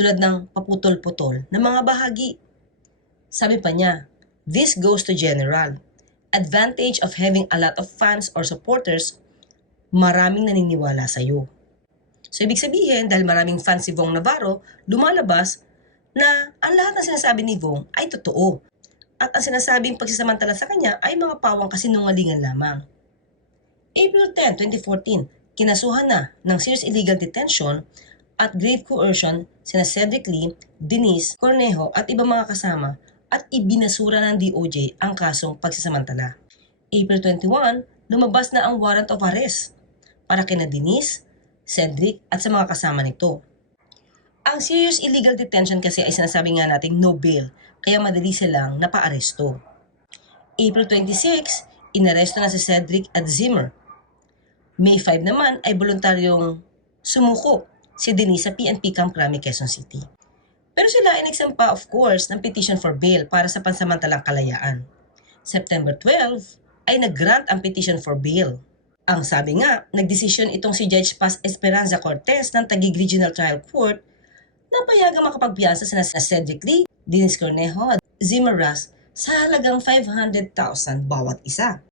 tulad ng paputol-putol na mga bahagi. Sabi pa niya, this goes to general. Advantage of having a lot of fans or supporters, maraming naniniwala sa'yo. So, ibig sabihin, dahil maraming fans si Vong Navarro, lumalabas na ang lahat ng sinasabi ni Vong ay totoo. At ang sinasabing pagsasamantala sa kanya ay mga pawang kasinungalingan lamang. April 10, 2014, kinasuhan na ng serious illegal detention at grave coercion sina Cedric Lee, Denise Cornejo at ibang mga kasama at ibinasura ng DOJ ang kasong pagsasamantala. April 21, lumabas na ang warrant of arrest para kina Denise, Cedric at sa mga kasama nito. Ang serious illegal detention kasi ay sinasabi nga nating no bail, kaya madali silang napaaresto. April 26, inaresto na si Cedric at Zimmer. May 5 naman ay voluntaryong sumuko si Denise sa PNP Camp Crame, Quezon City. Pero sila ay nagsampa of course ng petition for bail para sa pansamantalang kalayaan. September 12 ay nag-grant ang petition for bail. Ang sabi nga, nagdesisyon itong si Judge Paz Esperanza Cortez ng Taguig Regional Trial Court na payagang makapagpiyansa sina sa Cedric Lee, Dennis Cornejo at Zimmer Ras sa halagang 500,000 bawat isa.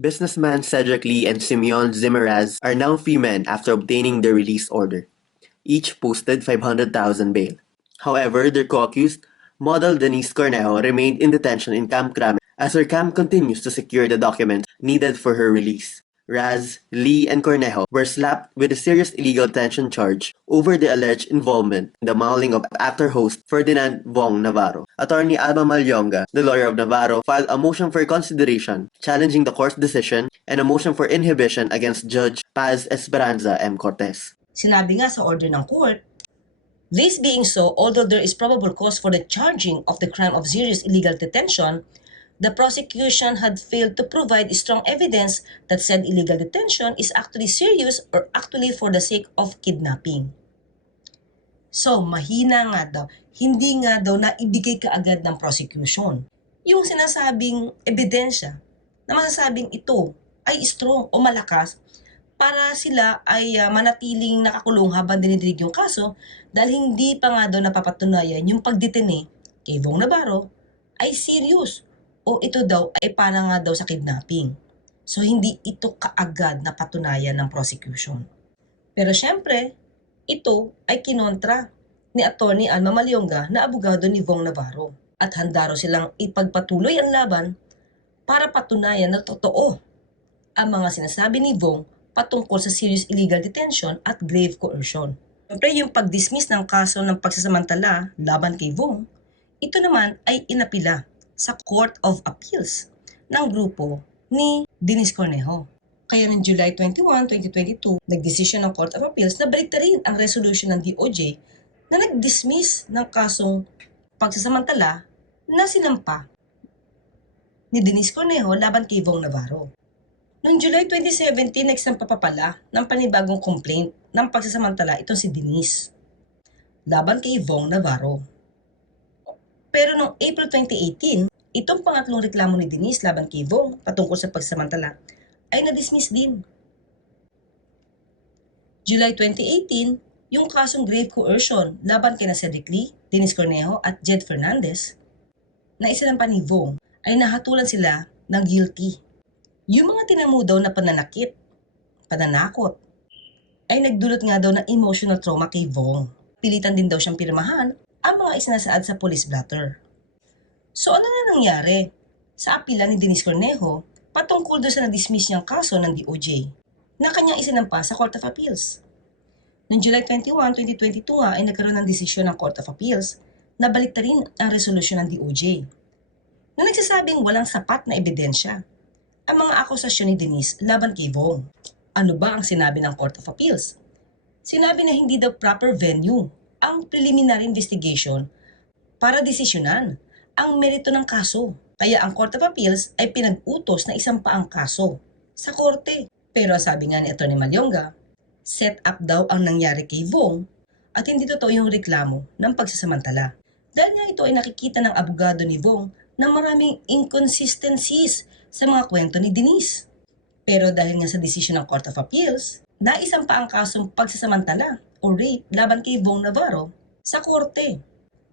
Businessman Cedric Lee and Simeon Zimmeraz are now free men after obtaining their release order. Each posted 500,000 bail. However, their co-accused, model Denise Cornejo, remained in detention in Camp Crame as her camp continues to secure the documents needed for her release. Raz, Lee, and Cornejo were slapped with a serious illegal detention charge over the alleged involvement in the mauling of actor host Ferdinand Vong Navarro. Attorney Alma Malyonga, the lawyer of Navarro, filed a motion for consideration challenging the court's decision and a motion for inhibition against Judge Paz Esperanza M. Cortez. Sinabi nga sa order ng court, This being so, although there is probable cause for the charging of the crime of serious illegal detention, the prosecution had failed to provide strong evidence that said illegal detention is actually serious or actually for the sake of kidnapping. So, mahina nga daw. Hindi nga daw na ibigay kaagad ng prosecution. Yung sinasabing ebidensya na masasabing ito ay strong o malakas para sila ay ah, manatiling nakakulong habang dinidinig yung kaso dahil hindi pa nga daw napapatunayan yung pagdetene kay Vong Navarro ay serious o ito daw ay para nga daw sa kidnapping. So hindi ito kaagad na patunayan ng prosecution. Pero syempre, ito ay kinontra ni Attorney Alma Malyonga na abogado ni Vong Navarro at handa raw silang ipagpatuloy ang laban para patunayan na totoo ang mga sinasabi ni Vong patungkol sa serious illegal detention at grave coercion. Siyempre, yung pag-dismiss ng kaso ng pagsasamantala laban kay Vong, ito naman ay inapila sa Court of Appeals ng grupo ni Dennis Cornejo. Kaya noong July 21, 2022, nagdesisyon ng Court of Appeals na baliktarin ang resolution ng DOJ na nag-dismiss ng kasong pagsasamantala na sinampa ni Denise Cornejo laban kay Vong Navarro. Noong July 2017, nagsampa pa pala ng panibagong complaint ng pagsasamantala itong si Denise laban kay Vong Navarro. Pero noong April 2018, itong pangatlong reklamo ni Denise laban kay Vong patungkol sa pagsasamantala ay na-dismiss din. July 2018, yung kasong grave coercion laban kina Cedric Lee, Dennis Cornejo at Jed Fernandez na isinampa ni Vong ay nahatulan sila ng guilty. Yung mga tinamu daw na pananakit, pananakot, ay nagdulot nga daw ng emotional trauma kay Vong. Pilitan din daw siyang pirmahan ang mga isinasaad sa police blotter. So ano na nangyari? Sa apila ni Denise Cornejo, patungkol doon sa na-dismiss niyang kaso ng DOJ na kanyang isinampa sa Court of Appeals. Noong July 21, 2022 nga ay nagkaroon ng desisyon ng Court of Appeals na baliktarin ang resolusyon ng DOJ na nagsasabing walang sapat na ebidensya ang mga akusasyon ni Denise laban kay Vong. Ano ba ang sinabi ng Court of Appeals? Sinabi na hindi daw proper venue ang preliminary investigation para desisyonan ang merito ng kaso. Kaya ang Court of Appeals ay pinag-utos na isang paang kaso sa korte. Pero sabi nga ni Atty. Malyonga, set up daw ang nangyari kay Vong at hindi totoo yung reklamo ng pagsasamantala. Dahil nga ito ay nakikita ng abogado ni Vong na maraming inconsistencies sa mga kwento ni Denise. Pero dahil nga sa desisyon ng Court of Appeals, naisang pa ang kasong pagsasamantala o rape laban kay Vong Navarro sa korte.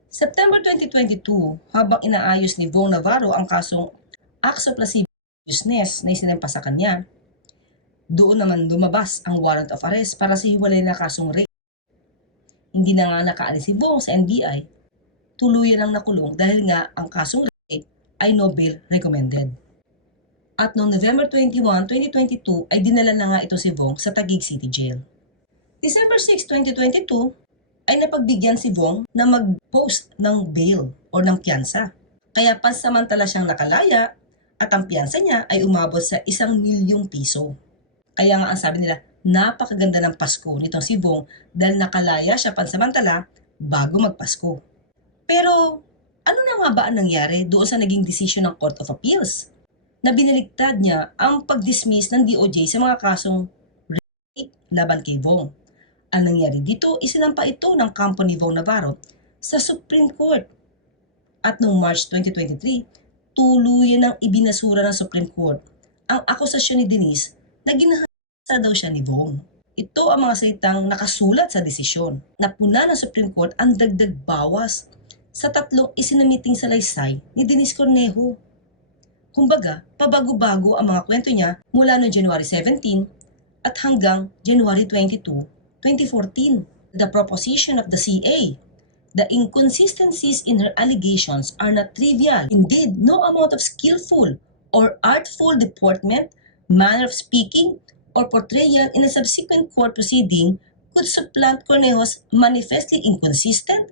September 2022, habang inaayos ni Vong Navarro ang kasong acts of lasciviousness na isinampa sa kanya, doon naman lumabas ang warrant of arrest para sa hiwalay na kasong rape. Hindi na nga nakaalis si Vong sa NBI, tuluyan ang nakulong dahil nga ang kasong rape ay no bail recommended. At noong November 21, 2022 ay dinala na nga ito si Vong sa Taguig City Jail. December 6, 2022 ay napagbigyan si Vong na mag-post ng bail o ng piyansa. Kaya pansamantala siyang nakalaya at ang piyansa niya ay umabot sa isang milyong piso. Kaya nga ang sabi nila, napakaganda ng Pasko nitong si Vong dahil nakalaya siya pansamantala bago magpasko. Pero ano na nga ba ang nangyari doon sa naging desisyon ng Court of Appeals? Na binaligtad niya ang pag-dismiss ng DOJ sa mga kasong rape laban kay Vong. Ang nangyari dito, isinampa ito ng kampo ni Vong Navarro sa Supreme Court. At noong March 2023, tuluyan ng ibinasura ng Supreme Court ang akusasyon ni Denise na ginahasa daw siya ni Vong. Ito ang mga salitang nakasulat sa desisyon. Napuna ng Supreme Court ang dagdag bawas sa tatlong isinamiting salaysay ni Denise Cornejo. Kumbaga, pabago-bago ang mga kwento niya mula noong January 17 at hanggang January 22, 2014. The proposition of the CA The inconsistencies in her allegations are not trivial. Indeed, no amount of skillful or artful deportment, manner of speaking, or portrayal in a subsequent court proceeding could supplant Cornejo's manifestly inconsistent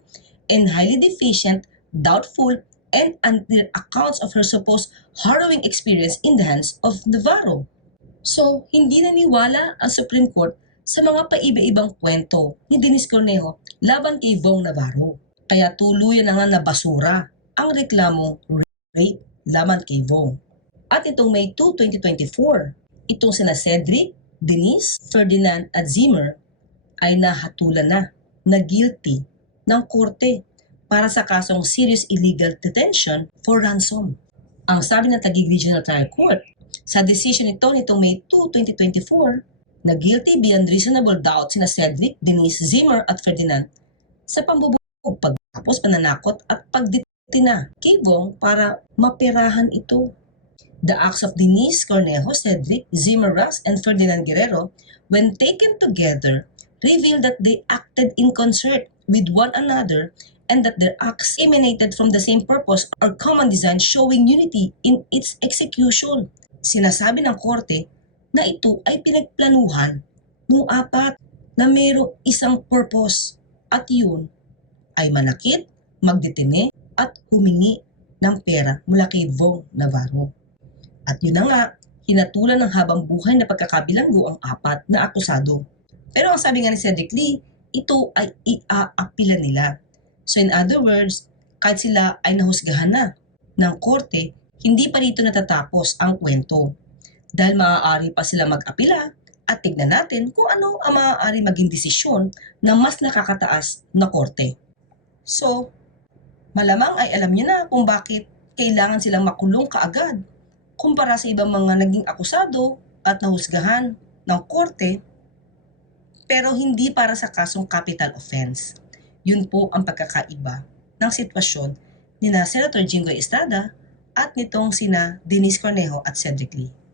and highly deficient, doubtful, and unclear accounts of her supposed harrowing experience in the hands of Navarro. So, hindi naniwala ang Supreme Court sa mga paiba-ibang kwento ni Denise Cornejo laban kay Vong Navarro. Kaya tuluyan na nga nabasura ang reklamo rape laban kay Vong. At itong May 2, 2024, itong sina Cedric, Denise, Ferdinand at Zimmer ay nahatulan na na guilty ng korte para sa kasong serious illegal detention for ransom. Ang sabi ng Taguig Regional Trial Court, sa decision nito nitong May 2, 2024, na guilty beyond reasonable doubt sina Cedric, Denise, Zimmer at Ferdinand sa pambubog, pagtapos pananakot at pagditina kay Vong para maperahan ito. The acts of Denise Cornejo, Cedric, Zimmer Ras, and Ferdinand Guerrero, when taken together, reveal that they acted in concert with one another and that their acts emanated from the same purpose or common design showing unity in its execution. Sinasabi ng korte na ito ay pinagplanuhan ng apat na mayroong isang purpose at yun ay manakit, magdetine at humingi ng pera mula kay Vong Navarro. At yun na nga, hinatulan ng habang buhay na pagkakabilanggo ang apat na akusado. Pero ang sabi nga ni Cedric Lee, ito ay iaapila nila. So in other words, kahit sila ay nahusgahan na ng korte, hindi pa rito natatapos ang kwento dahil maaari pa sila mag-apila at tignan natin kung ano ang maaari maging desisyon ng mas nakakataas na korte. So, malamang ay alam niyo na kung bakit kailangan silang makulong kaagad kumpara sa ibang mga naging akusado at nahusgahan ng korte pero hindi para sa kasong capital offense. Yun po ang pagkakaiba ng sitwasyon ni na Senator Jinggoy Estrada at nitong sina Denise Cornejo at Cedric Lee.